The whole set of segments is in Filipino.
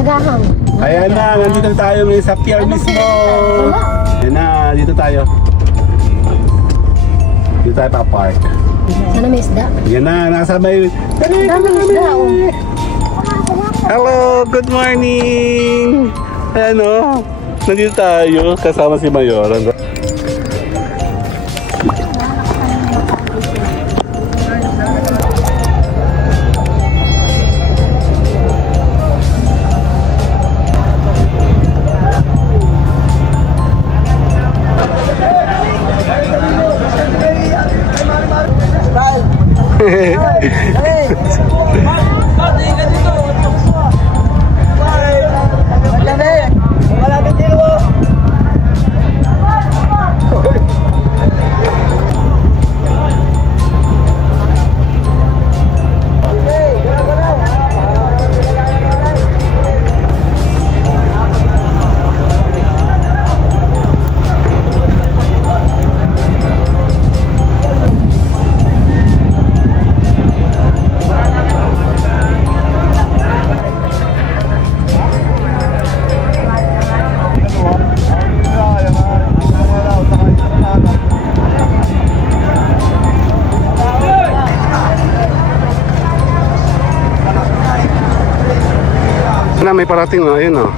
Nagahang. Ayan na, nandito tayo ngayon sa pier mismo. Ayan na, dito tayo. Dito tayo pa-park. Sana may isda. Ayan na, nasa may... Daming isda, oh. Hello, good morning! Ayan o, nandito tayo kasama si Mayoran. May parating na, ayun o.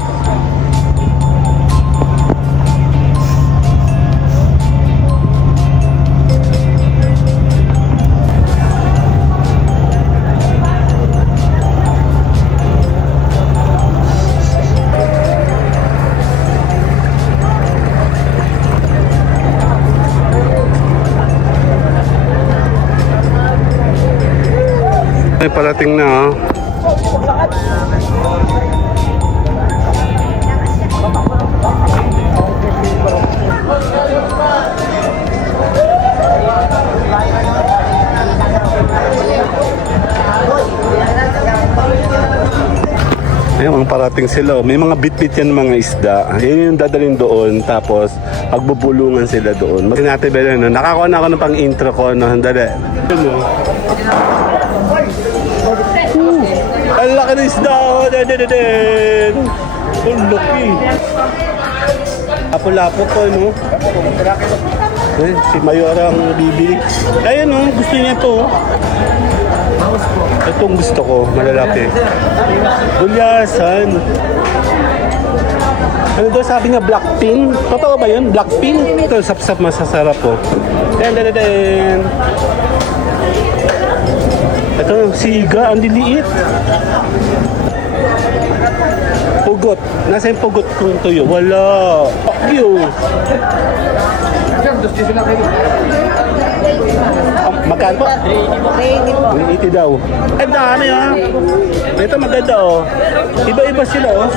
May parating na o. Ayan, mga parating sila. May mga bit-bit yan mga isda. Yun yung dadalhin doon. Tapos, magbubulungan sila doon. Natin ba yun? Nakakuha na ako ng pang-intro ko. Dali. Ang laki ng isda. Ang laki. Lapo-lapo ko, no? Si Mayora ang bibili. Ayun, no? Gusto niya to. Itong gusto ko, malalaki. Gulyasan. Ano daw sabi niya, black pin? Totoo ba yun? Black pin? Ito, sap-sap masasarap po. Den. Ito, siga, ang liliit. Pugot. Nasa yung pugot kong tuyo? Wala. Akyo. Magkano po? 380 daw. Ang dami ha. Ito maganda oh. Iba-iba sila oh.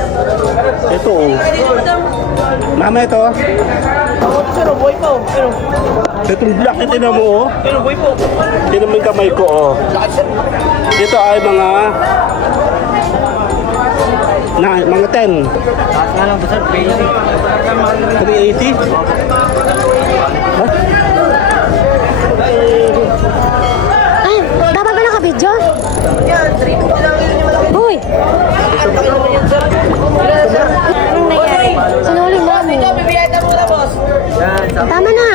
Ito oh. Mama ito. Itong black ito na mo oh. Ito mo yung kamay ko oh. Ito ay mga 10. 380? Ay, dapat ba naka-video? Yan, 350 lang yun yung malaki. Uy! Anong nangyari? Sinuli mo. Tama na.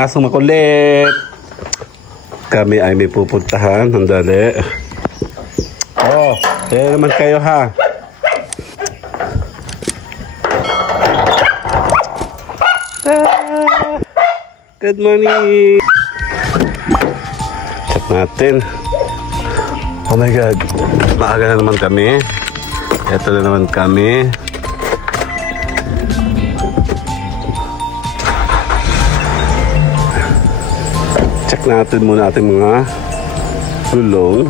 Asong makulit. Kami ay may pupuntahan. Andali. Oh, kaya naman kayo ha. Good morning. Check natin. Oh my God. Maaga na naman kami. Ito na naman kami. Check natin muna ating mga gulong.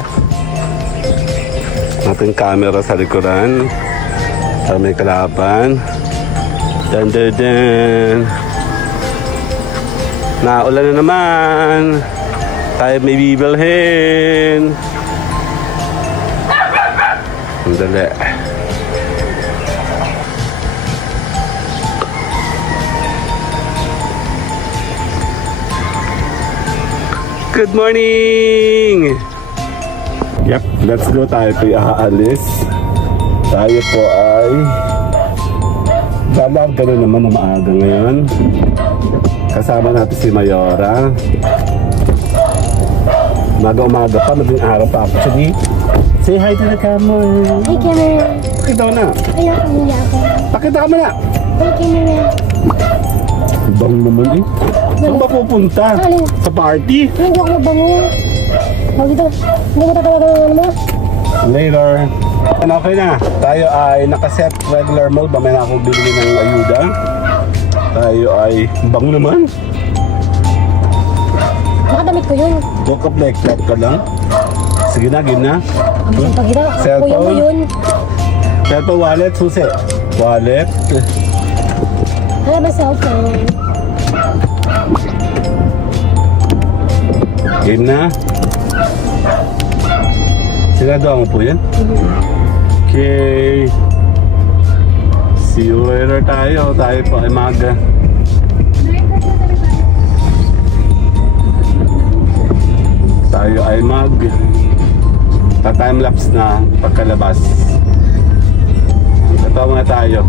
Ating camera sa likuran. Para may kalaban. Dan. Naulan na naman. Tayo may bibilhin. Sandali. Good morning! Yep, let's go. Tayo po'y aalis. Tayo po ay galarga na naman na maaga ngayon. Kasama natin si Mayora. Umaga pa, maging araw pa ako. Sige, say hi to the camera. Hi, camera. Pakita mo na. Ayaw ko nila ako. Pakita mo na. Hi, camera. Bang naman eh. Saan ba pupunta? Alin? Sa party? Hindi ako mabango. Huwag dito. Hindi mo tatawagan mo. Later. Ano, okay na. Tayo ay nakaset regular mode. Mamaya na akong bibili ng ayuda. Tayo ay bang naman. Nakadamit ko yun. Woke up like that ka lang. Sige na, game na. Ang isang pagkita. Kuya mo yun. Cellphone, wallet, susi. Wallet. Ano ba cellphone? Game na. Sigado mo po yan? Okay. See you later tayo. Tayo po ay maga. Tayo ay ta-timelapse na pagkalabas. Ito mga tayo.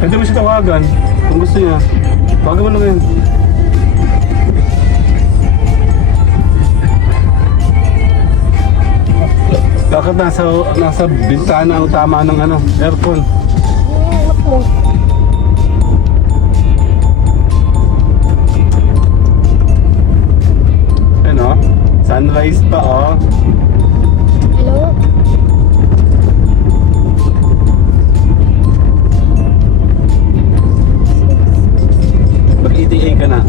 Pwede mo siya tawagan kung gusto niya. Tawagan mo lang yun. Bakit nasa bintana ang tama ng aircon? Ano? Sunrise pa oh. Hello? Mag-ETA ka na.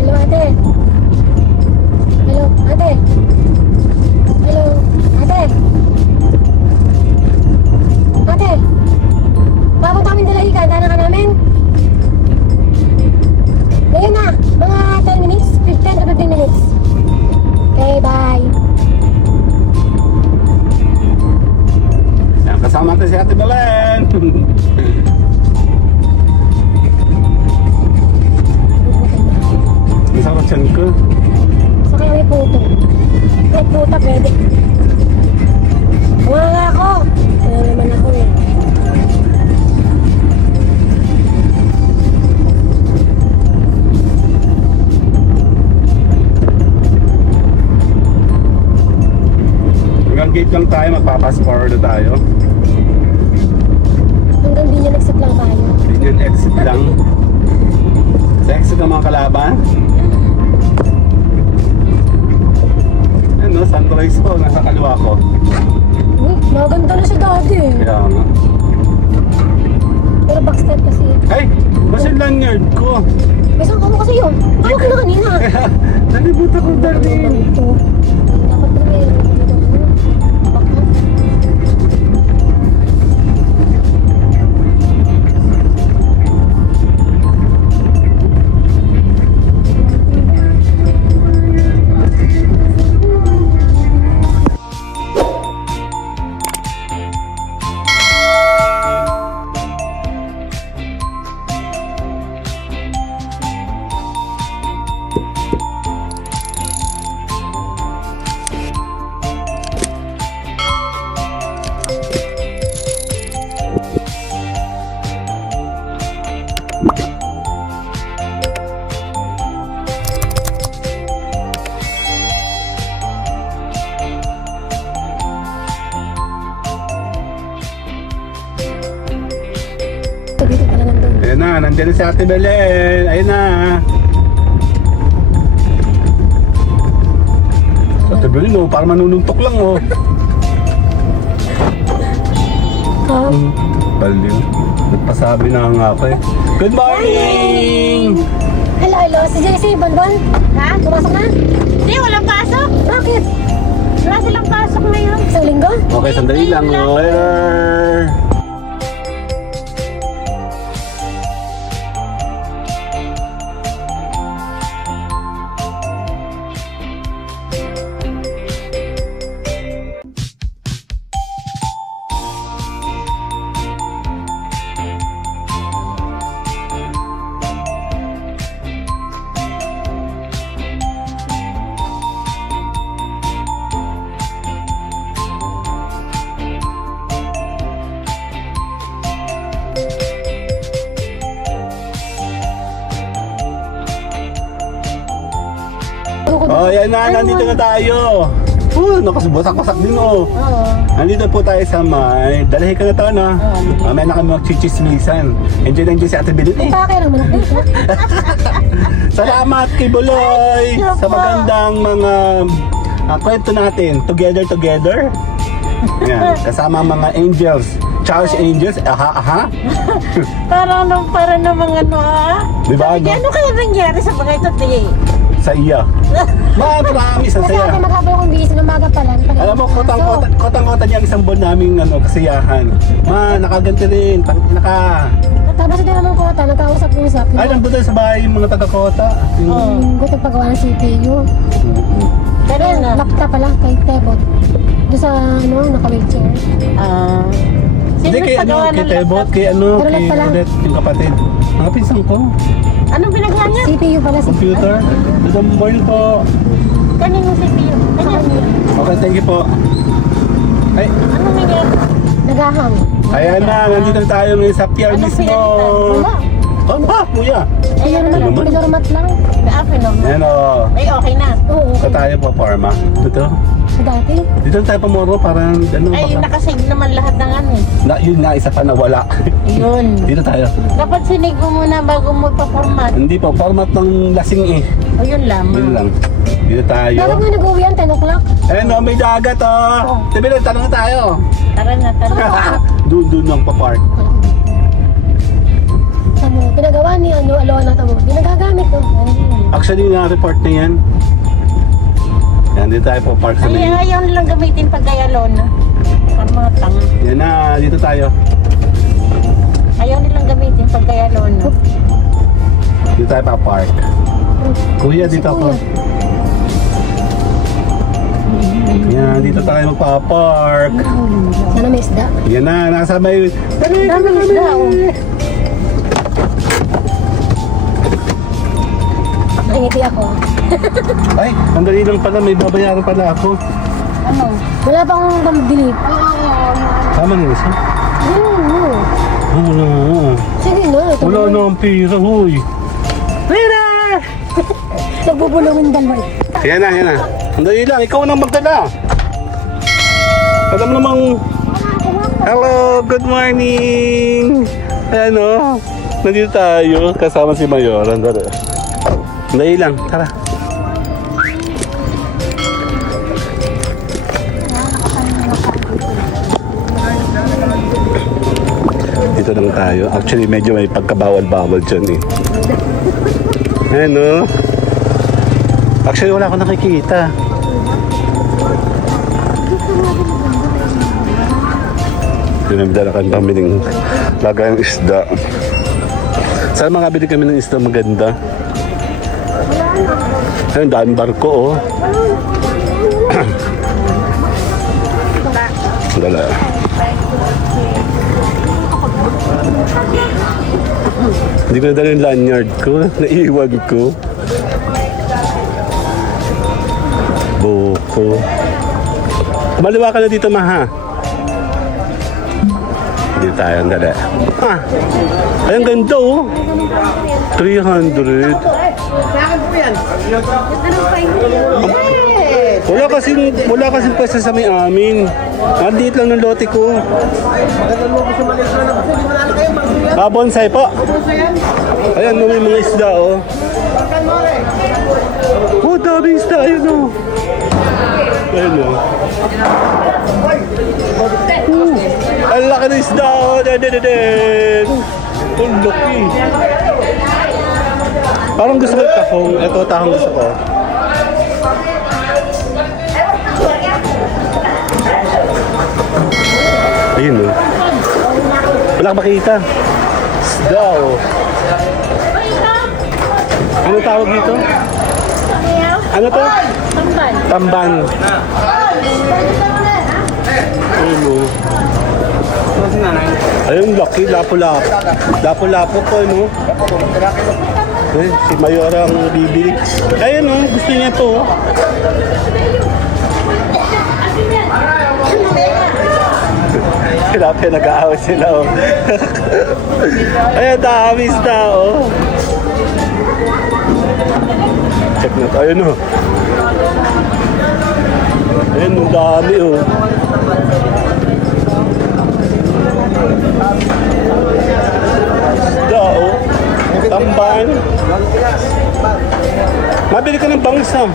Hello, ate. Hello, ate. Hello, ate. Ate. Papunta kami Dalahican. Tana ka namin? Ngayon na. Mga 10 minutes. 10 to 15 minutes. Okay, bye. Yan, kasama natin si Ate Belen. Isang rotsan ko. Sa kaya may puto. May puta, pwede. Mga nga ako. Kaya naman ako eh. Hanggang gate lang tayo, magpapass forward na tayo. Hanggang di niya exit lang tayo. Yun, exit lang. Sa exit ng mga kalaban. Ano, sunrise po, nasa kaliwa ko. Uy, maganda na siya dati eh. Kaya nga. Pero backstep kasi. Ay! Basta yung lanyard ko. May saan ka mo kasi yun? Ako ka na kanina. Kaya, nalibutan ko darling. Ito. Dapat na meron. Baka. Dito pala nandun. Ayan na, nandiyan na si Ate Belen. Ayan na. Ate Belen, oh, parang manununtok lang, oh. Ha? Baliw. Nagpasabi na nga ako eh. Good morning! Hello, hello. Si JC, Bonbon. Ha? Pumasok na? Hindi, walang pasok. Bakit? Wala silang pasok ngayon. Isang linggo? Okay, sandali lang. Later! Oh, yan na, nandito na tayo. Nakasubasak-basak din oh. Nandito po tayo sa may, dalahin ka na to no? May na kami magchichismisan. Enjoy na enjoy si Ate Bilin eh. Bakit naman ako dito? Salamat kay Buloy sa magandang mga kwento natin. Together. Yan, kasama mga angels. Charles Angels, aha. Para namang ano Diba? Ano kaya nangyari sa mga ito, Tigay? Sa iya. Promise, ang Kasi saya. ate maghapon akong busy ng umaga pa lang. Alam mo, kotang-kota niya ang isang buwan naming kasiyahan. Nakaganti rin. Tapos din naman kota, nagkausap-usap. Ay, nandun tayo sa bahay yung mga taga-kota. Gutong paggawa ng CPU. Pero na. Laptop pala kay Tebot. Doon sa naka-wheelchair. Hindi kay kay Tebot, kay Pero pala. Ulit, yung kapatid. Mga pinsang ko. Anong pinagawa niya? CPU pala. Computer. Good morning po. Kaninong CPU? Kanya. Okay, thank you po. Ay, Anong nangyari? Nagahang. ayan na, nandito na tayo ngayon sa pier Anong mismo. Wala. Kuya. Ayun Ano naman? naman, pinurmat lang. Afinom. Ayan o. Ay, okay na. Oo. Sa tayo po, Parma. Dito. Dati. Dito tayo pamoro, parang Ay, baka. nakasave naman lahat ng ano eh. Yun na, isa pa nawala. Yun. Dito tayo. Dapat sinig mo muna bago mo pa-format. Hindi po, format ng lasing eh. O yun lamang. Yun lang. Dito tayo. Bago mo nag-uwi yan, 10 o'clock. Ayun o, may dagat o. Tibilan, tanong na tayo. Tara na, tara. Doon lang pa-park. Tamo, pinagawa ni Alona tamo. Di nagagamit no. Actually, na-report na yan. Yan, dito tayo pa-park sa Ay, main. ayaw nilang gamitin pag kaya lona. Para mga tanga. Yan na, dito tayo. Ayaw nilang gamitin pag kaya lona. Dito tayo pa-park. Kuya, dito ako. Yan, dito tayo magpa-park. Sana may isda. Yan na, nasa may... Daming isda, oh. Nangiti ako. Ay, sandali lang pala, may babayaran pala ako. Ano? Wala pa akong pambili. Tama na isa. Oo. Wala. Sige na. Wala na ang pira, huy. Pira! Nagbubulong yung dalawa. Yan na. Sandali lang, ikaw nang magdala. Alam namang... Hello, good morning! Ayan o, nandito tayo kasama si Mayoran. Sandali lang, tara. Dito lang tayo. Actually, medyo may pagkabawal-bawal dyan eh. Ayan o. Actually, wala akong nakikita. Dinamdala kami pamiling lagay ng isda. Saan mga bili kami ng isda maganda? Ayun, daan barko oh. Dala. Hindi ko nadala yung lanyard ko. Naiiwan ko. Buko. Maliwa ka na dito, Maha. Hindi tayo, dala. Ah, ay, ang ganda oh. 300. Wala kasing pwesta sa may amin. Ang liit lang ng lote ko. Bonsai po. Ayan, may mga isda oh. Oh, dami isda. Ayun oh. Ayun oh. Ang laki ng isda oh. Ang laki. Parang gusto ko yung tahong. Ito, tahong gusto ko. Wala ka makita. Isda oh. Ano tawag dito? Ano to? Tamban. Tamban. Ayun oh. Ayun, laki, lapo-lapo. Lapo-lapo po, no? Eh, si Mayor ang bibili. Ayun oh, gusto niya to. Sila nag-aaway sila oh. Ayun, dami isda oh. Check na tayo no. Ayun, ang dami oh. Isda oh. Tamban. Mabili ka ng bangsa.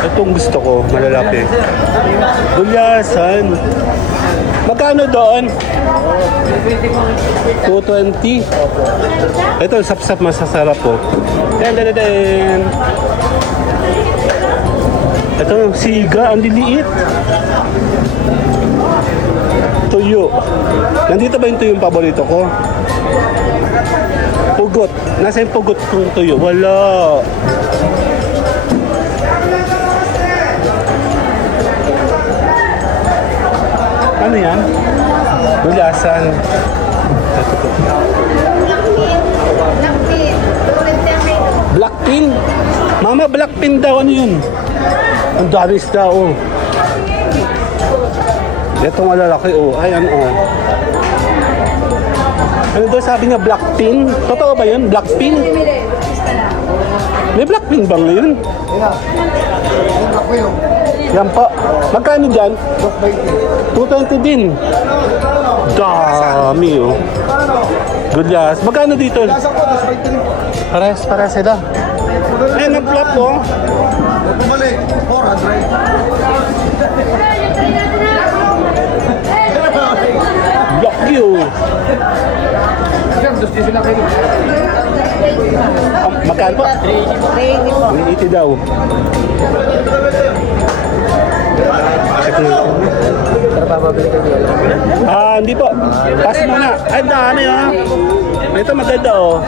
Itong gusto ko, malalaki. Gulyasan. Magkano doon? 220. Ito, sap-sap masasarap po. Den. Ito, siga, ang liliit. Tuyo. Nandito ba yung tuyo yung paborito ko? Pugot. Nasa yung pugot kong tuyo? Wala. Ano yan? Gulasan. Blackpin. Mama, blackpin daw. Ano yun? Ang dami isda, oh. Ito malalaki, oh. Ay, ano, oh. Ano daw sabi niya, blackpin? Totoo ba yun? Blackpin? May blackpin bang yun? Yan po. Magkano dyan? 220 din. Dami, oh. Gulyas. Magkano dito? Pares sila. Ayun ang flop, oh. Bumalik, 400. Lucky, oh. Magkano po? 380 daw. Check na. Hindi po. Pass muna. Ay, dami, oh. Ito maganda, oh.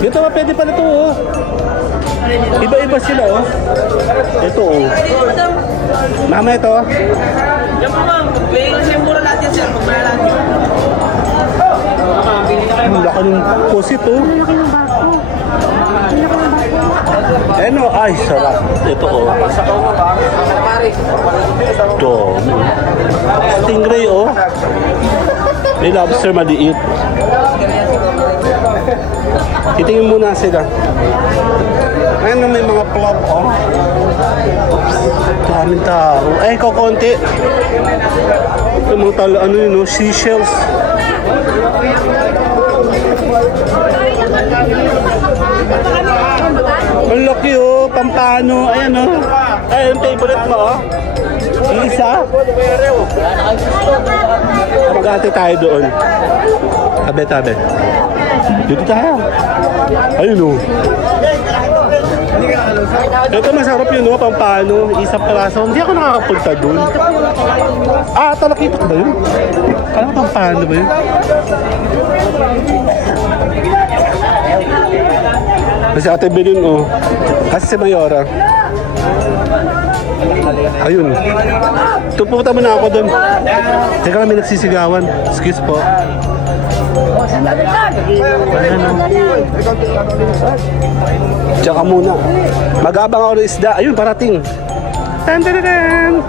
Dito ba pwede pala ito, oh. Iba-iba sila, oh. Ito, oh. Mama, ito. Yan po ma'am, kasi mura lahat yan sir, pagmaya lahat yun. Ang laki ng pusit, oh. Ano? Ay, sarap. Ito, oh. Ito. Stingray, oh. May lobster maliit. Titingin muna sila. Ano, may mga plop, oh. Oops. Daming tao. Ay, kakunti. Yung mga talo, ano yun, oh. Seashells. Ang laki, oh. Pampano. Ayan, oh. Ay, yung favorite mo, oh. Isa. Mag-ate tayo doon. Tabi. Dito tayo. Ayun, oh. Ito masarap yun, oh. Pampano. Isang palaso. Hindi ako nakakapunta doon. Talakita ko ba yun? Kala ko pampano ba yun? Kasi ate Belin, oh. Kasi si Mayora. Ayun. Tupunta mo na ako doon. Teka lang, may nagsisigawan. Excuse po. Tsaka muna. Mag-abang ako ng isda. Ayun, parating. Tan-tan-tan!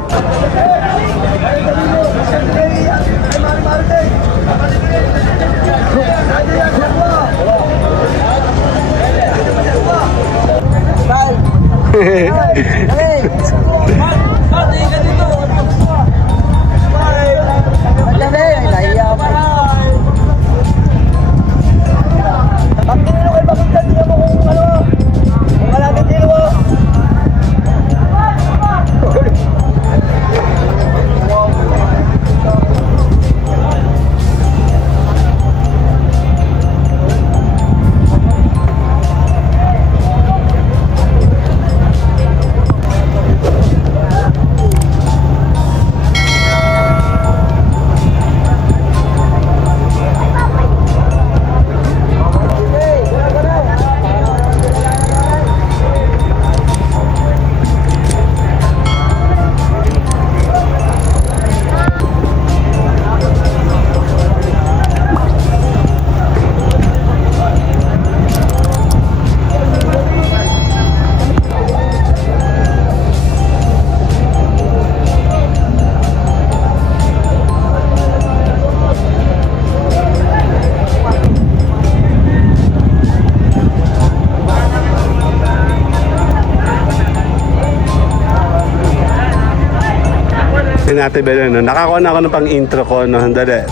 Ate Belen, no? Nakakuha na ako ng pang-intro ko, no? Dali.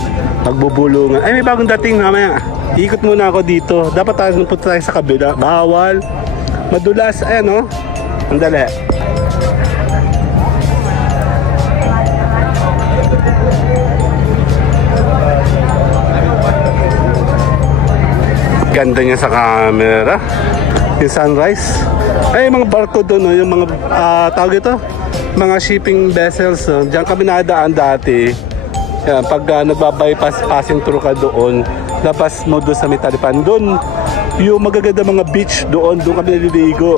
Magbubulungan. Ay, may bagong dating mamaya. Ikot muna ako dito. Dapat tayo punta tayo sa kabila. Bawal. Madulas. Ayan, no? Dali. Ganda niya sa camera. Yung sunrise. Ay, mga barko doon, no? Yung mga, tawag ito, mga shipping vessels. No? Diyan kami nadaan dati. Yan, pag nagbabypass, passing through ka doon, lapas mo doon sa Mitalipan. Doon, yung magaganda mga beach doon kami naliligo.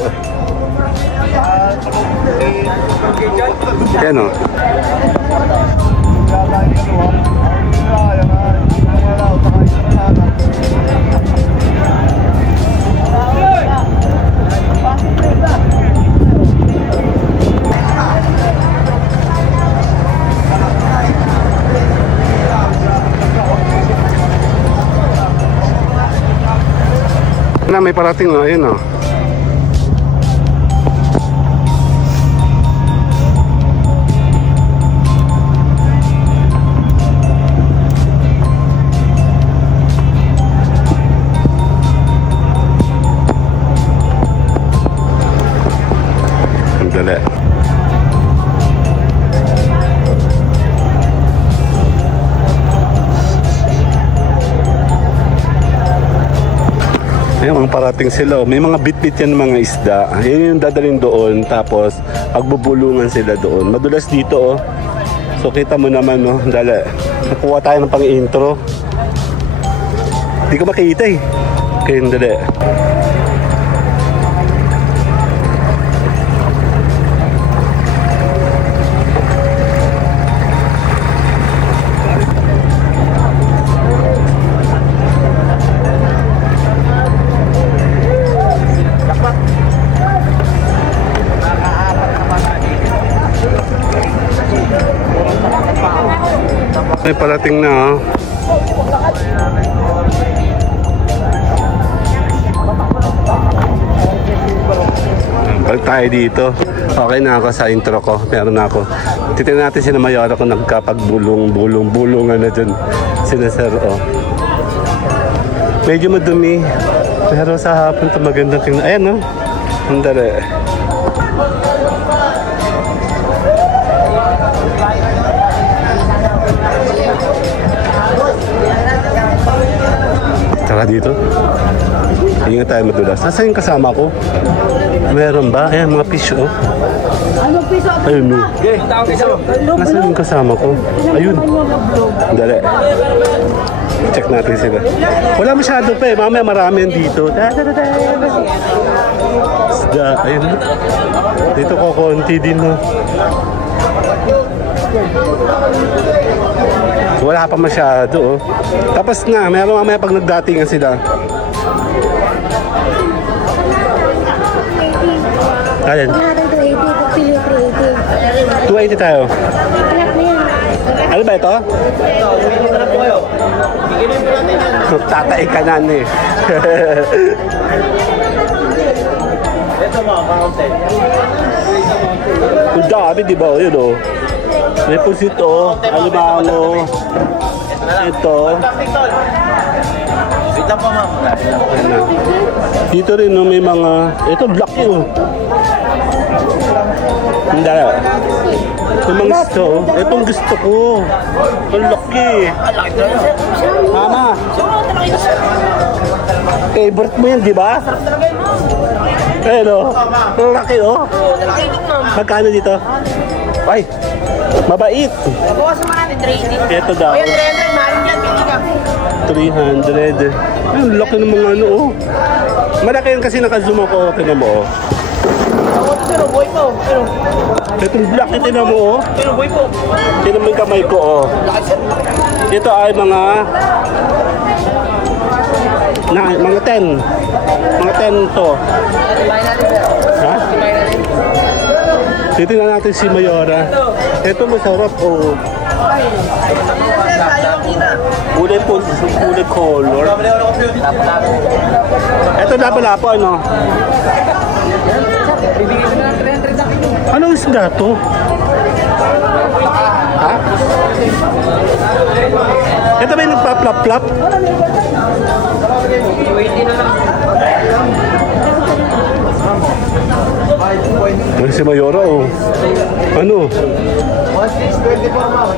Yan, no? Na may parating, no? Ayun, no? Ang dali. Ayun, parating sila. May mga bit-bit yan mga isda. Ayun yung dadalhin doon. Tapos, magbubulungan sila doon. Madulas dito, oh. So, kita mo naman, no? Dali. Nakuha tayo ng pang-intro. Hindi ko makita, eh. Kaya, dali. Ay, parating na, oh. Balik tayo dito. Okay na ako sa intro ko. Meron na ako. Titignan natin sila Mayora kung nagkapag-bulungan na dyan. Sila sir, oh. Medyo madumi. Pero sa hapon ito magandang tingnan. Ayan, oh. Ang dali. Tara dito. Ingat tayo madulas. Nasaan yung kasama ko? Meron ba? Ayan, mga fish, oh. Ayun, no. Nasaan yung kasama ko? Ayun. Dali. Check natin sila. Wala masyado pa, eh. Mamaya marami yan dito. Isda. Ayun, no. Dito ko konti din, no. Wala pa masyado, oh. Tapos na, meron mamaya pag nagdatingan sila. Alin? 280 tayo. Ano ba ito? Tatay ka na, eh. Ito mga kaunti. Ang dami, di ba? Yun, oh. May pusit, oh. Alimango. Ito. Ito pa, ma'am. Dito rin, no, may mga... Ito, black, oh. Ang dala. Ito mga gusto, oh. Itong gusto ko. Ang laki. Mama. Favorite mo yan, di ba? Ayun, oh. Ang laki, oh. Magkano dito? Ay, mabait. Bawasan mo natin, 380. Ito daw. Ayun, 300, maaaring yan, pili ka. 300. Ayun, laki ng mga ano, oh. Malaki yan kasi naka-zoom ako. Tignan mo, oh. Pero boy po. Itong black, tignan mo, oh. Pero boy po. Tignan mo yung kamay ko, oh. Ito ay mga 10. Mga 10 to. Ha? Titignan natin si Mayora. Ito masarap, oh. Kulay po, kulay color. Ito lapo-lapo, ano? Anong isda to? flap-flap. Ay, si Mayora, oh. Ano? 1624 ma'am.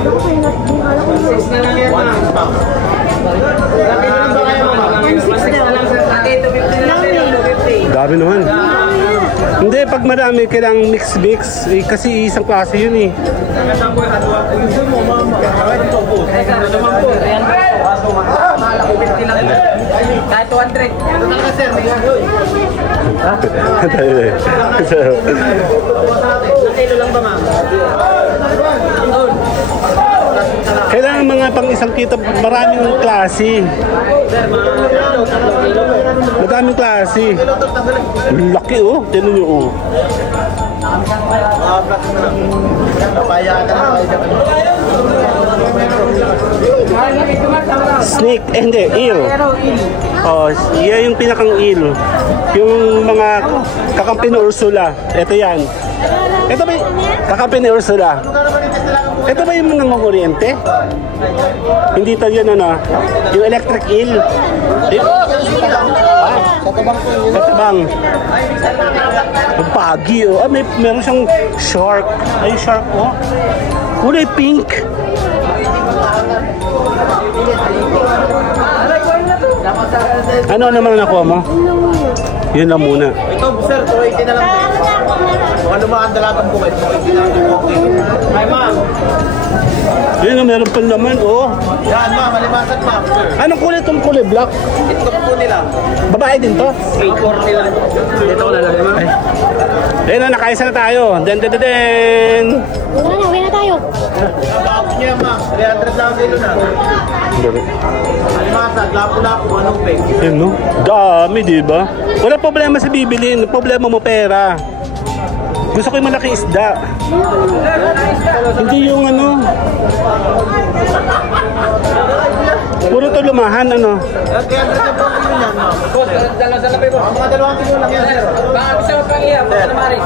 6 na lang yan ma'am. Laki na lang ba kayo ma'am? 6 na lang sir. Laki, 250 na lang din. 250. Dami naman. Hindi, pag marami, kailangang mix-mix. Eh, kasi isang klase yun eh. Kahit 200. Ito na lang sir. Kilo lang ba ma'am? Kailangan mga pang isang kita, maraming klase. Madaming klase. Laki oh, tinan nyo oh. Snake, eh hindi, eel. Oh, yan yung pinakang eel. Yung mga kakampi ni Ursula. Ito yan. Ito ba kakampi ni Ursula? Ito ba yung mga kuryente? Hindi ito yun ano. Yung electric eel. Sa tabang. Pagi oh. Ah, meron siyang shark. Ay, shark oh. Kulay pink. Ano naman nakuha mo? Yun lang muna. Ito sir, 280 na lang din. Kung ano ba ang dalagang bukid, 280 na lang din. Hi ma'am. Yun na, meron pa naman oh. Yan ma'am, malimasag ma'am sir. Anong kulay itong kulay black? Ito po nila. Babae din to? 840 lang. Ito ko na lang ma'am. Ayun na, nakaisa na tayo. Den. Uwi na tayo. Bago niya ma'am, 300 lang kilo na. Malimasag, lapo-lapo, anong peg? Yun no? Dami, di ba? Wala problema sa bibilin. Problema mo pera. Gusto ko yung malaki isda. Hindi yung ano. Puro to lumahan ano. 300 na po kilo niyan ma'am. Dala sa labi mo. Mga 2 kilo lang yan sir. Baka bisa mo pang iya. Baka naman rin.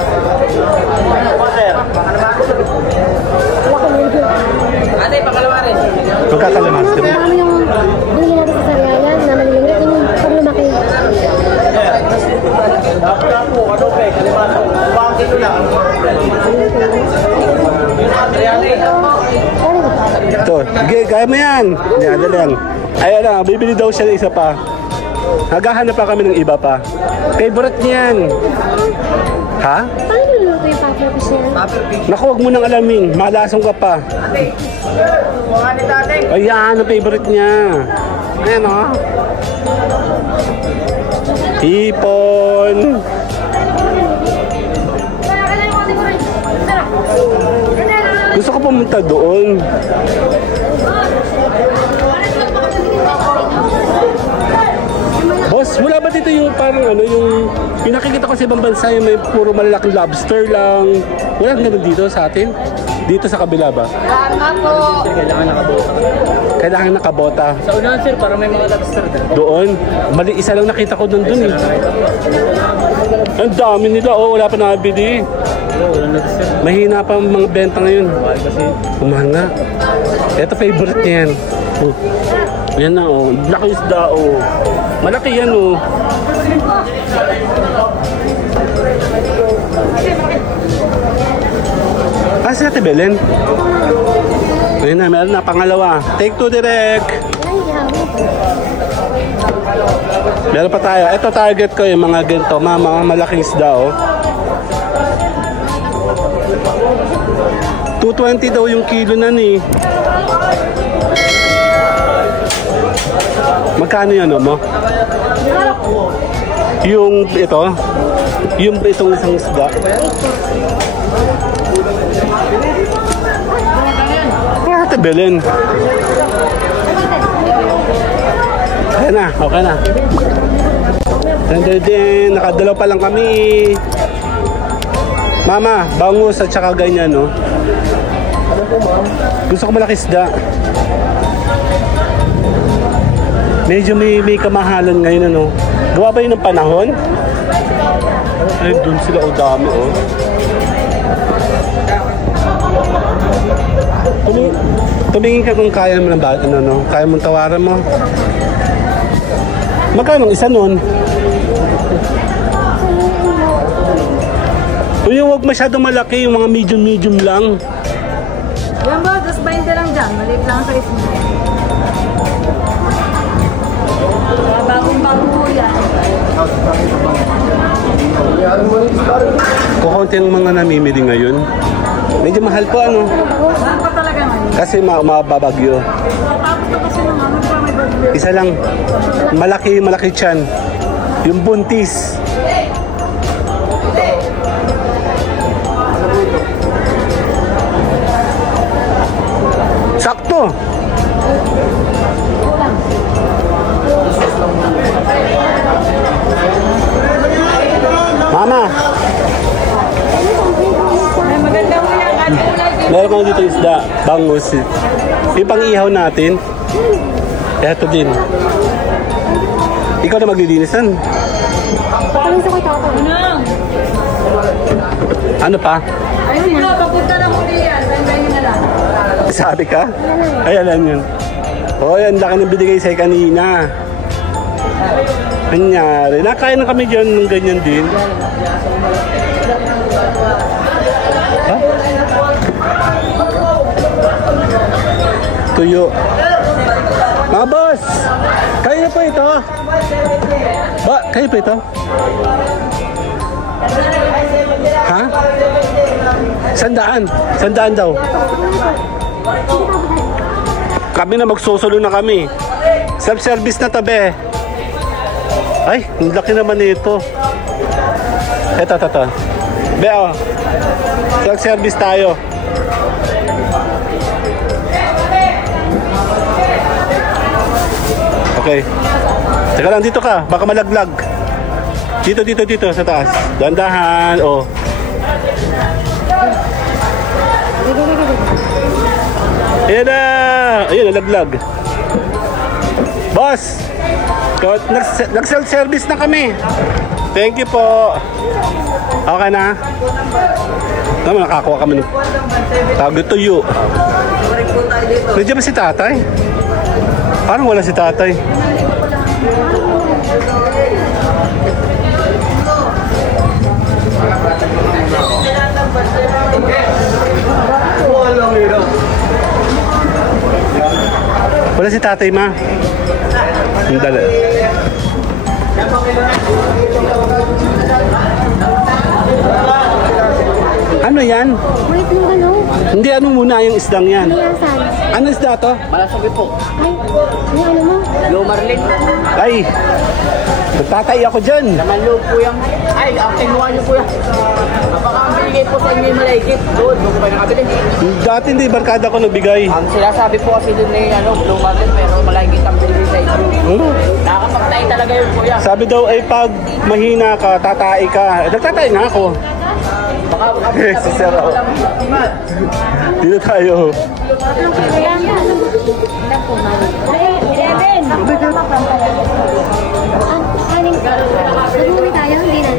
Sir, baka naman. Ate, baka naman rin. Magkakalamas. Marami yung binili natin sa sariayan na maliliit. Yung pag lumaki. Lapo-lapo, anong peg? Malimasag, 2 kilo lang. Ito. Sige, kaya mo yan. Yan, lang. Ayan na, bibili daw siya ng isa pa. Naghahanap pa kami ng iba pa. Favorite niyan. Ha? Paano niluluto yung puffer fish niya? Naku, huwag mo nang alamin. Malasong ka pa. Mukha ni tatay. Ayan, ang favorite niya. Ayan o. Hipon. Gusto ko pumunta doon. Boss, wala ba dito yung parang ano, yung nakikita ko sa ibang bansa yung may puro malalaking lobster lang. Wala ganun dito sa atin? Dito sa kabila ba? Kailangan nakabota. Sa unahan sir, para may mga lobster din. Doon? Mali, isa lang nakita ko doon eh. Ang dami nila, oh, wala pa nakabili. Mahina pa ang mga benta ngayon. Umahal nga. Ito favorite niya yan. Oh. Yan na oh. Laki isda oh. Malaki yan oh. Ah, si Ate Belen? Ayun na, meron na pangalawa. Take 2 direct. Meron pa tayo. Ito target ko yung mga ganito. Mga malaking isda oh. 220 daw yung kilo na ni. Magkano yan mo? Yung ito? Yung itong isang isda? Ate Belen. Okay na, okay na. Din, nakadalaw pa lang kami. Mama, bangus at saka ganyan, no? Gusto ko malaki isda. Medyo may kamahalan ngayon, ano? Gawa ba yun ng panahon? Ay, dun sila, o dami, oh. Tumingin ka kung kaya mo ng kaya mong tawaran mo. Magkano isa nun? Yung huwag masyadong malaki, yung mga medium lang. Yan ba? Tapos 20 lang dyan. Maliit lang ang size mo. Bagong-bago po yan. Kukunti ang mga namimili ngayon. Medyo mahal po ano. Saan pa talaga ngayon? Kasi mababagyo. Tapos na kasi naman. Ano pa may bagyo? Isa lang. Malaki tiyan. Yung buntis. Sakto. Mama. Ay, maganda mo yan. Ano kulay din? Meron ko dito isda. Bangus. Yung pang-ihaw natin. Eto din. Ikaw na maglilinisan. Papalis ako ito. Ano pa? Ayun na. Papunta na muli yan. Tandayin na lang. Sabi ka? Ay, alam yun. O, yan. Laki ng binigay sa'yo kanina. Kanyari. Nakain na kami dyan ng ganyan din. Ha? Tuyo. Mga boss! Kayo po ito? Kayo po ito? Ha? 100? 100 daw. Kami na magsusulo na kami. Self-service na tabi. Ay, ang laki naman nito. Ito. Beo. Self-service tayo. Okay. Teka lang, dito ka. Baka malaglag. Dito sa taas. Dandahan. Oh. Ayan na. Ayan, nalaglag. Boss, nag-self-service na kami. Thank you po. Okay na. Naman, nakakuha kami ng tawag tuyo. Nandiyan ba si tatay? Parang wala si tatay. Wala si tatay, ma. Ang dala. Ano yan? Wait mo ano? Hindi, ano muna yung isdang yan? Ano yan, San? Ano isda to? Malasabi po. Ay, ano mo? Lumarlin. Ay, nagtatay ako dyan. Naman loob po yan. Ay, ang kinuha niyo po yan. Napaka-ambiligay po sa inyo yung malaykit. Doon po kayo nakabili. Dati hindi, barkada ko nagbigay. Ang sinasabi po kasi doon ni Lumarlin, pero malaykit ang binili sa inyo. Nakakapagtay talaga yun po yan. Sabi daw ay pag mahina ka, tatai ka. Nagtatay nga ako. Baka Yes, si Sir. Dito tayo. Ayan, ano? Ilan po, mali? 11! Aning, nag-uwi tayo? Hindi na.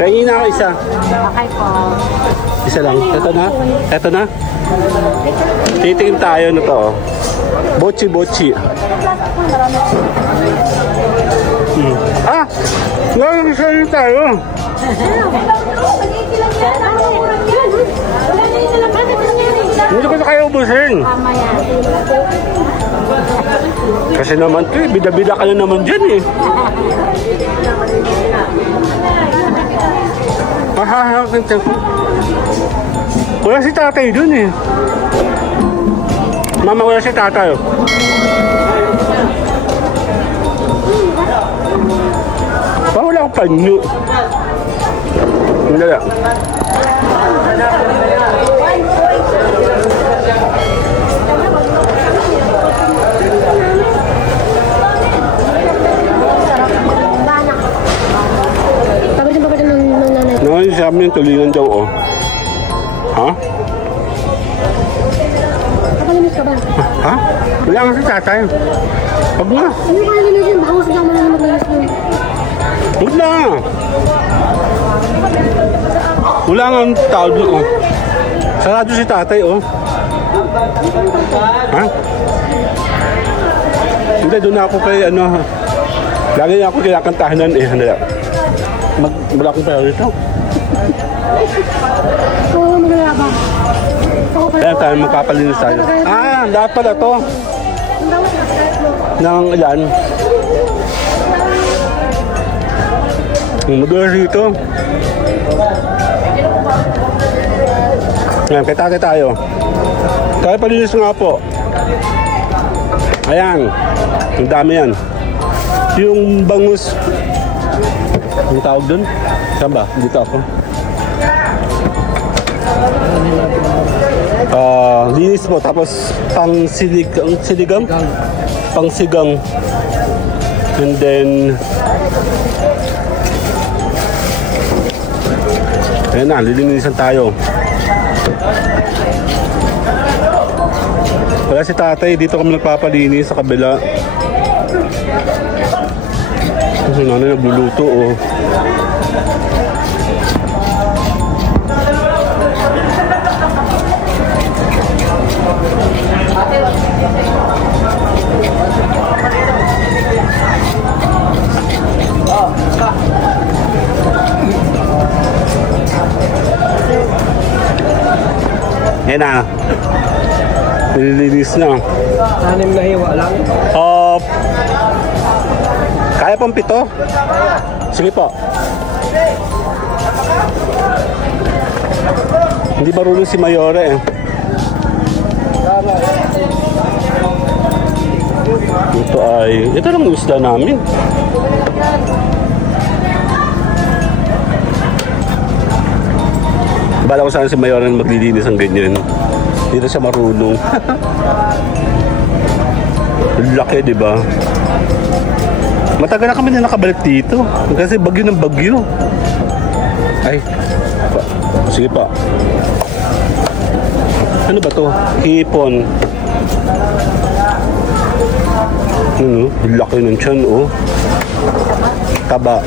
Tingin na ako isa. Okay po. Isa lang. Ito na. Ito na. Titingin tayo na to. Bochi. Ah! Ngayon isa tayo. Hindi ko na kayo ubusin. Kasi naman to, bida-bida ka na naman dyan eh. Wala si tatay dun eh. Mama, wala si tatay. Wala akong panyo. Hindi lang. Paborito ng nanay. Noon sabi niya tulingan daw oh. Ha? Kapalimis ka ba? Ha? Wala nga si tatay. Wag na. Ano ka nalinis yun? Baka gusto mo na maglinis yun. Wag na. Wala nga ang tao doon oh. Sarado si tatay oh. Ha? Hindi, doon ako kay ano. Lagi ako kinakantahanan eh. Ano yan? Wala akong pera dito. Oo, magayabang. Ayan tayo, magpapalinis tayo. Ah, lahat pala to. Nang ilan? Mag-aari ito. Ayan, kay tayo. Tayo palinis nga po. Ayan. Ang dami yan. Yung bangus. Ang tawag dun? Saan ba? Dito ako. Linis po. Tapos siligang. Pangsigang. And then ayan na, lilinisan tayo. Wala si tatay, dito kami nagpapalinis sa kabila. Kasi nanay nagluluto oh. Yan na. Nililinis na. 6 na hiwa lang. Kaya pang 7? Sige po. Hindi marunong si Mayore eh. Ito lang yung isda namin. Bala ko sana si Mayore maglilinis ang ganyan. Hindi na siya marunong. Laki, di ba? Matagal na kami na nakabalik dito. Kasi bagyo ng bagyo. Ay. Sige pa. Ano ba to? Hipon. Ano? Laki ng tiyan, oh. Taba.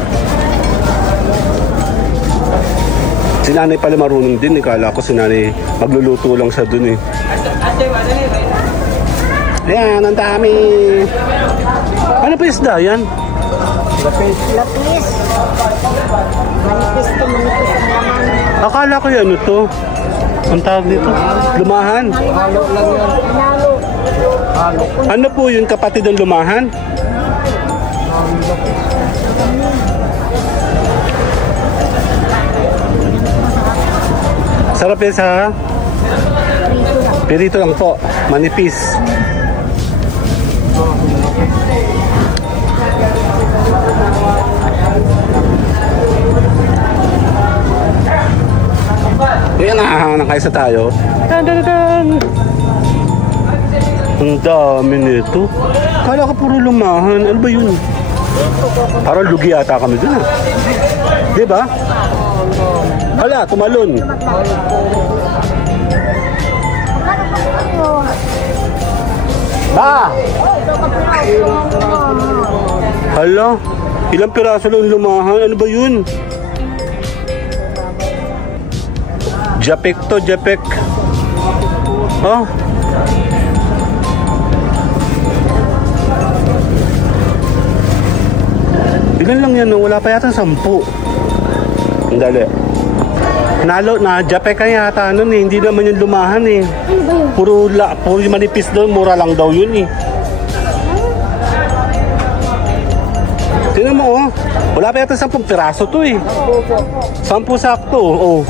Si nanay pala marunong din. Ikala ko si nanay magluluto lang siya dun eh. Ayan, ang dami. Ano pa isda yan? Lapis. Manipis to, manipis ang laman. Akala ko yan ito. Ang tawag dito? Lumahan. Halo lang yan. Halo. Halo. Ano po yung kapatid ng lumahan? Sarap yan sa pirito lang po. Manipis. Ayan na, nakaisa tayo. Dan. Ang dami nito. Kala ko puro lumahan. Ano ba yun? Parang lugi ata kami dun ah. Diba? Hala, tumalon. Ba! Hala, ilang piraso lang lumahan? Ano ba yun? Japek to, japek. Oh. Ilan lang yan, no? Wala pa yata 10. Ang dali. Nalo na, japek ka yata nun eh. Hindi naman yung lumahan eh. Puro yung manipis doon, mura lang daw yun eh. Tingnan mo oh. Wala pa yata 10 piraso to eh. 10 sakto, oh.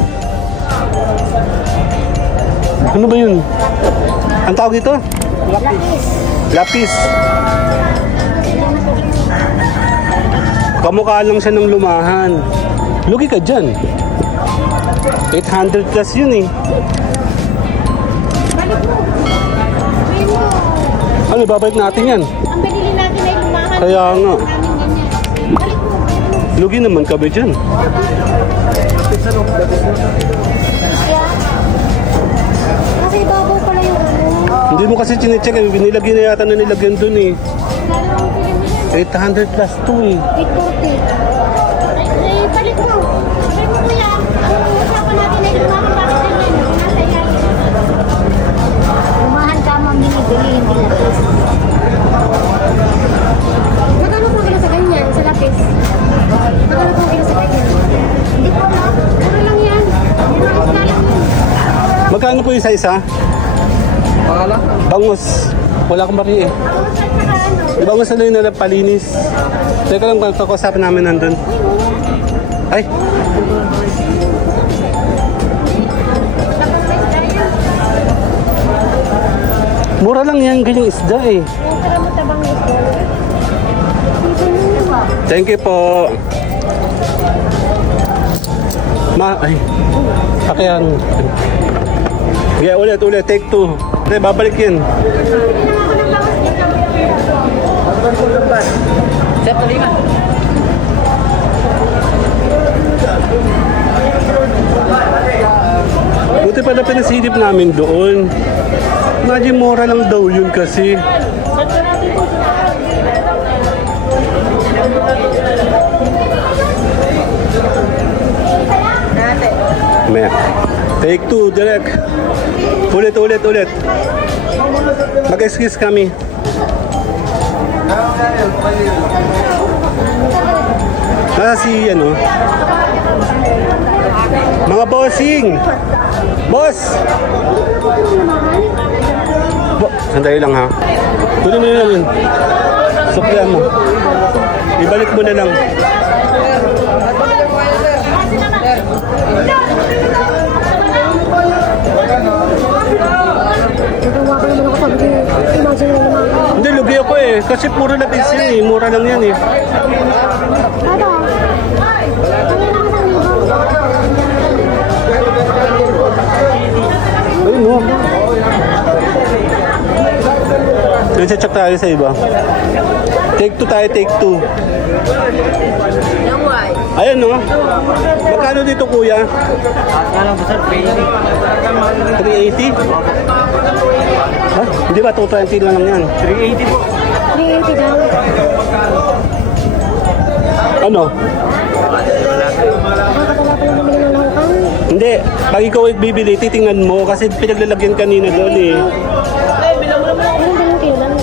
Ano ba yun? Ang tawag dito? Lapis. Kamukha lang siya ng lumahan. Lugi ka dyan. 800 plus yun eh. Ano, babalik natin yan? Ang binili natin ay lumahan. Kaya nga. Balik mo. Lugi naman kami dyan. Kasi babaw pala yung ano. Hindi mo kasi chinecheck eh. Nilagyan na yata na nilagyan dun eh. Lalo ang pili mo yan. 800 plus to eh. 840. Ay, balik mo. Balik mo kuya. Ang usapan natin ay lumahan. Bakit ganyan? Nasa yan. isa? Pangalan? Bangus. Wala akong bari eh. Di bangus na yun na palinis. Teka lang, kakusapin namin nandun. Ay! Mura lang yan, ganyang isda eh. Thank you po. Ay. Akyang. Yeah, ulit. Take 2. Hindi, babalik yan. Sir, tulingan. Buti pala pinasilip namin doon. Imagine, mura lang daw yun kasi. Meh. Take 2, direct. Ulit. Mag-excuse kami. Si ano? Mga bossing! Boss! Sandali lang ha. Kunin mo na yun. Suklihan mo. Ibalik mo na lang. Hindi, lugi ako eh. Kasi puro na pinsin eh. Mura lang yan eh. Ayun mo. Check tayo sa iba. Take 2 tayo, take 2. Ayun no. Magkano dito kuya? 380? Ha? Hindi ba 220 lang yan? 380 po. 380 lang. Ano? Nakakatala pa lang namili ng lahukang. Hindi. Pag ikaw ay bibili, titingnan mo kasi pinaglalagyan kanina doon eh. Ilang kilo lang?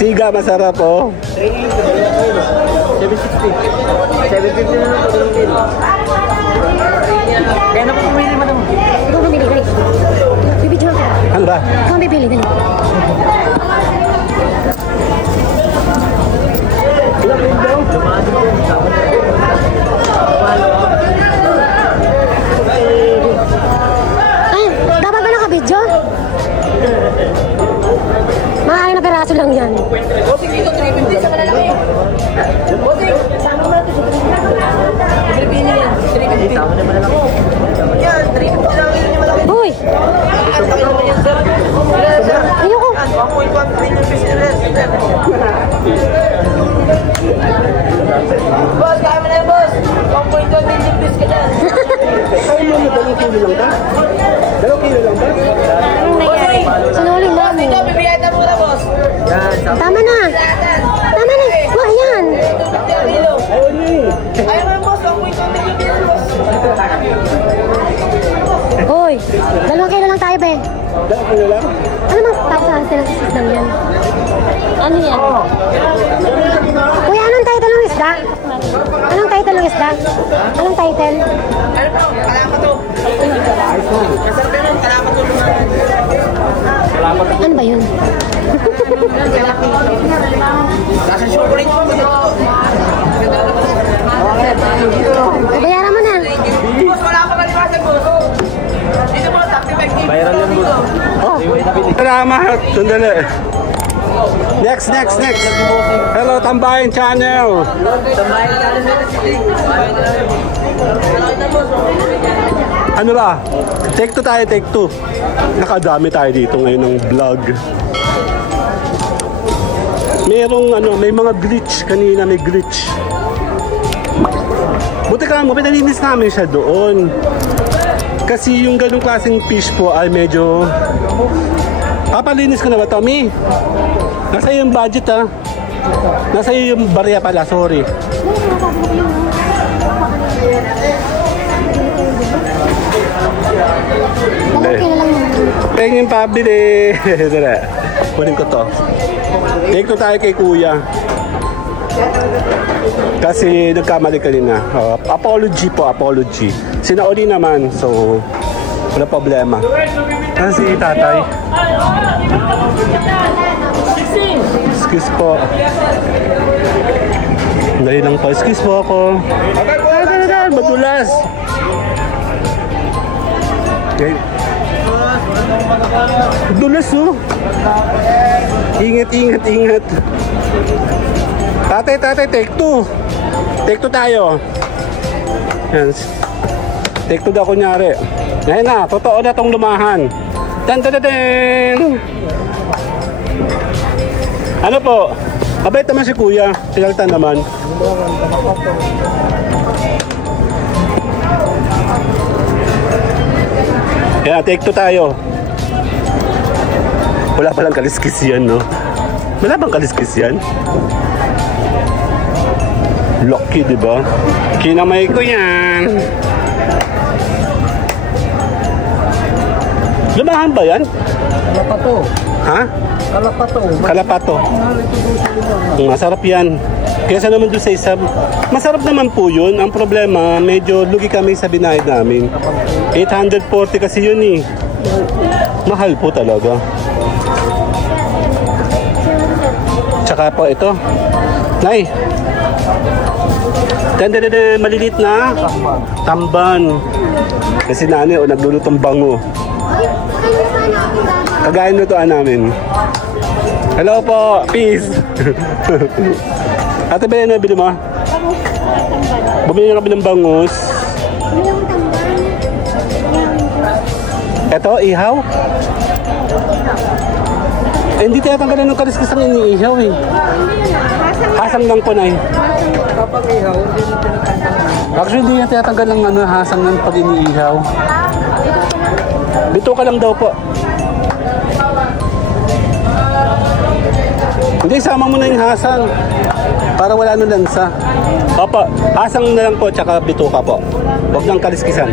Siga, masarap oh. 750 na lang po. Kaya na po pumili madam. Ikaw bumili, guys. Bibidyo ka. Ano ba? Ikaw bibili, dali. Ay, dapat ba nakabidyo? Maaari na peraso lang yan. Bossing dito, 350 sa malalaki. Bossing, sama mo na ito. Pilipino yan, 350. Sama na malalaki. Yan, 350 lang yun yung malaki. Uy! Ayoko! 1.1 trillion business. Boss, kaya mo na yan, boss. 1.1 trillion business ka dyan. Kaya mo na 2 kilo lang ba? 2 kilo lang ba? Sinuli mo. Ito, bibiyata mo na, boss. Tama na! Tama na! Wah, yan! Ayaw mo yung boss, 1.1 trillion business, boss. Uy! 2 kilo lang tayo, be. 2 kilo lang? Ano mang tapos sa lang yan? Ano yan? Uy, anong title ng isda? Anong title ng isda? Anong title? Ano po? Kalamat to. Masarap yun, kalamat to. Ano ba yun? Nasa chocolate po. Bayaran mo na. Boss, wala ka maliwasan, boss. Dito mo, 35 viral yan, boss. Oh, salamat. Sandali. Next. Hello, Tambayan Channel. Ano ba? Take 2 tayo, take 2. Nakadami tayo dito ngayon ng vlog. May mga glitch. Kanina may glitch. Buti ka mo, pinalinis namin siya doon. Kasi yung ganung klaseng fish po ay medyo... Papalinis ko na ba, Tommy? Nasa iyo yung budget ha. Nasa iyo yung barya pala, sorry. Dalawang kilo lang naman. Pengin pabili. Tara, kunin ko to. Take to tayo kay kuya. Kasi nagkamali kanina. Apology po, apology. Sinauli naman, so Wala problema. Si tatay. Excuse po. Dali lang po. Excuse po ako. Ay, madulas. Okay. Dulas oh. Ingat. Tatay, take two. Take two tayo. Yan. Take two daw kunyari. Ngayon na, totoo na tong lumahan. Tan. Ano po? Mabait naman si kuya. Sinaltan naman. Yan, take two tayo. Wala palang kaliskis yan, no? Wala bang kaliskis yan? Lucky, di ba? Kinamay ko yan. Lumahan ba yan? Kalapato. Ha? Kalapato. Masarap yan. Kesa naman doon sa isa, masarap naman po yun. Ang problema, medyo lugi kami sa binayad namin. 840 kasi yun eh. Mahal po talaga. Tsaka po ito. Nay. Malilit na. Tamban. Kasi nanay o naglulutong bango. Kagaya lutuan namin. Hello po. Peace. Ate ba yan nabili mo? Bumili na kami ng bangus. Ito, ihaw? Eh, hindi tinatanggalan ng kaliskis ang iniihaw eh. Hasang lang po na eh. Kapag ihaw, hindi mo pinatanggalan. Actually, hindi yan tinatanggal ng hasang ng pag iniihaw. Bito ka lang daw po. Hindi, sama mo na yung hasang. Para wala nung lansa. Opo, hasang na lang po, tsaka bito ka po. Huwag nang kaliskisan.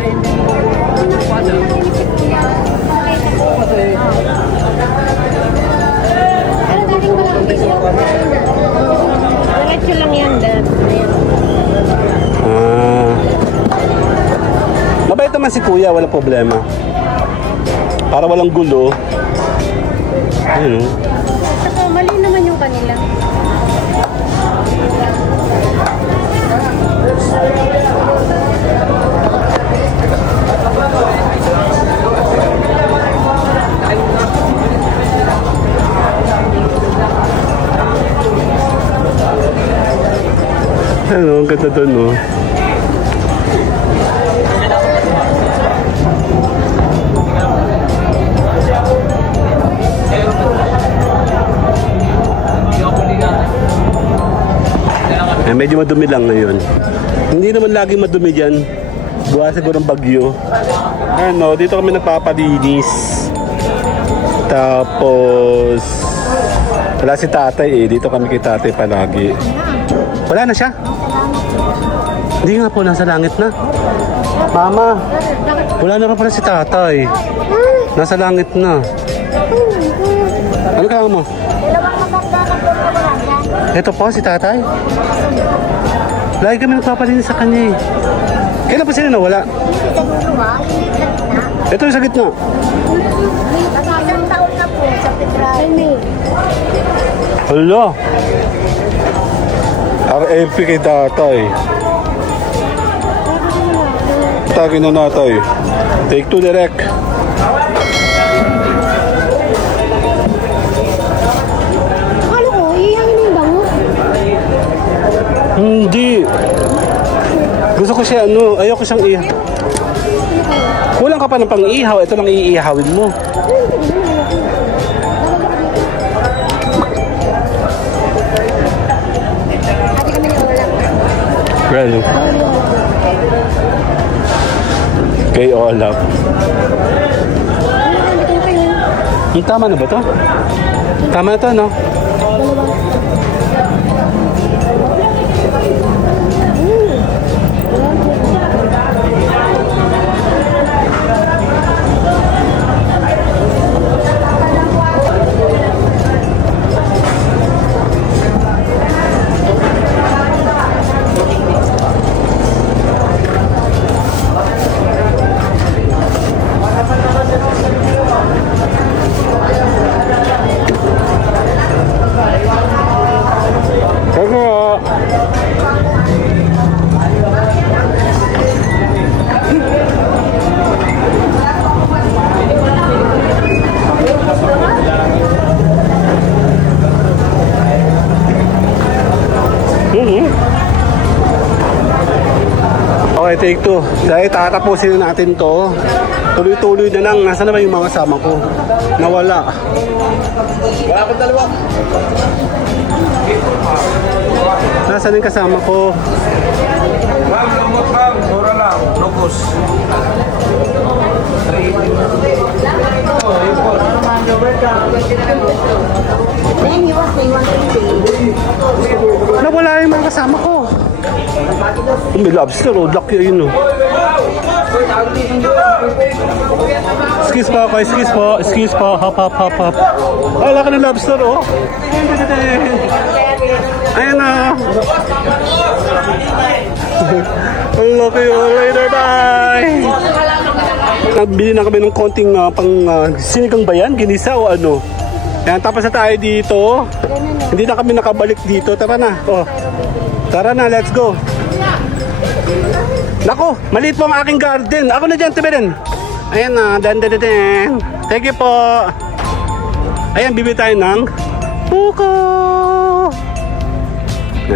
Diretso lang yan, Dad. Mabait naman si kuya, wala problema. Para walang gulo. Ayun. Saka mali naman yung kanila. Ano, ang ganda doon, no? Eh, medyo madumi lang ngayon. Hindi naman laging madumi dyan. Buha siguro ng bagyo. Ano, dito kami nagpapalinis. Tapos wala si tatay eh. Dito kami kay tatay palagi. Wala na siya? Hindi nga po, nasa langit na. Mama, wala na rin pala si tatay. Nasa langit na. Ano kaya mo? Ito po si tatay. Lagi kami nagpapalinis sa kanya eh. Kailan pa sila nawala? Ito yung sa gitna. Isang taon na po sa Pedralme. Hala. RFP kay tatay. Tagin na natay. Take two direct. Ano ko? Iihangin mo yung bango? Hindi. Gusto ko siya ano, ayoko siyang ihaw. Kulang ka pa ng pang-ihaw, ito lang iihawin mo. Ate kami ni Olap. Well, kay Olaf. Tama na ba to? Tama na to, no? take two. Dahil tatapusin na natin to. Tuloy-tuloy na lang. Nasaan na ba yung mga kasama ko? Nawala. Wala pa dalawa. Nasaan yung kasama ko? Ma'am, lumot ma'am. Mura lang. Locos. Nawala yung mga kasama ko. May lobster, oh. Laki yun, oh. Excuse po ako, excuse po. Excuse po. Hop, hop, hop, hop. Wala ka ng lobster, oh. Ayan na. Hello kayo. Later, bye. Nagbili na kami ng konting sinigang bayan, ginisa o ano. Yan, tapos na tayo dito. Hindi na kami nakabalik dito. Tara na. Oh. Tara na, let's go. Nako, maliit po ang aking garden. Ako na dyan, tibirin. Ayan na, dan. Thank you po. Ayan, bibili tayo ng buko.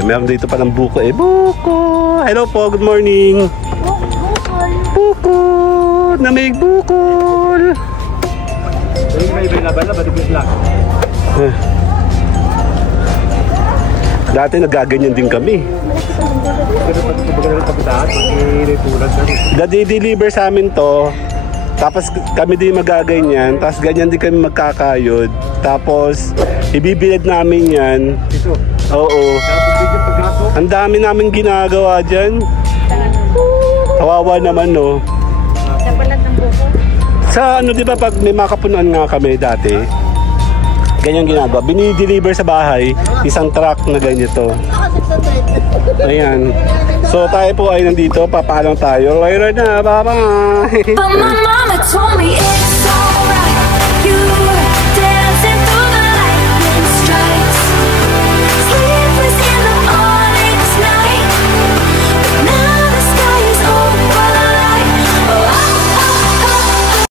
Meron dito pa ng buko eh. Buko. Hello po, good morning. Bukol. Namig bukol. Dati nagaganyan din kami. Dadi-deliver sa amin to. Tapos kami din magaganyan. Tapos ganyan din kami magkakayod. Tapos ibibilad namin yan. Oo. Ang dami namin ginagawa dyan. Kawawa naman, no? Napalat ng buko. Sa ano, di ba pag may makapunan nga kami dati, ganyan ginagawa. Binideliver sa bahay, isang truck na ganito. Ayan. So tayo po ay nandito, papaalam tayo. Later na, bye-bye! But my mama told me it's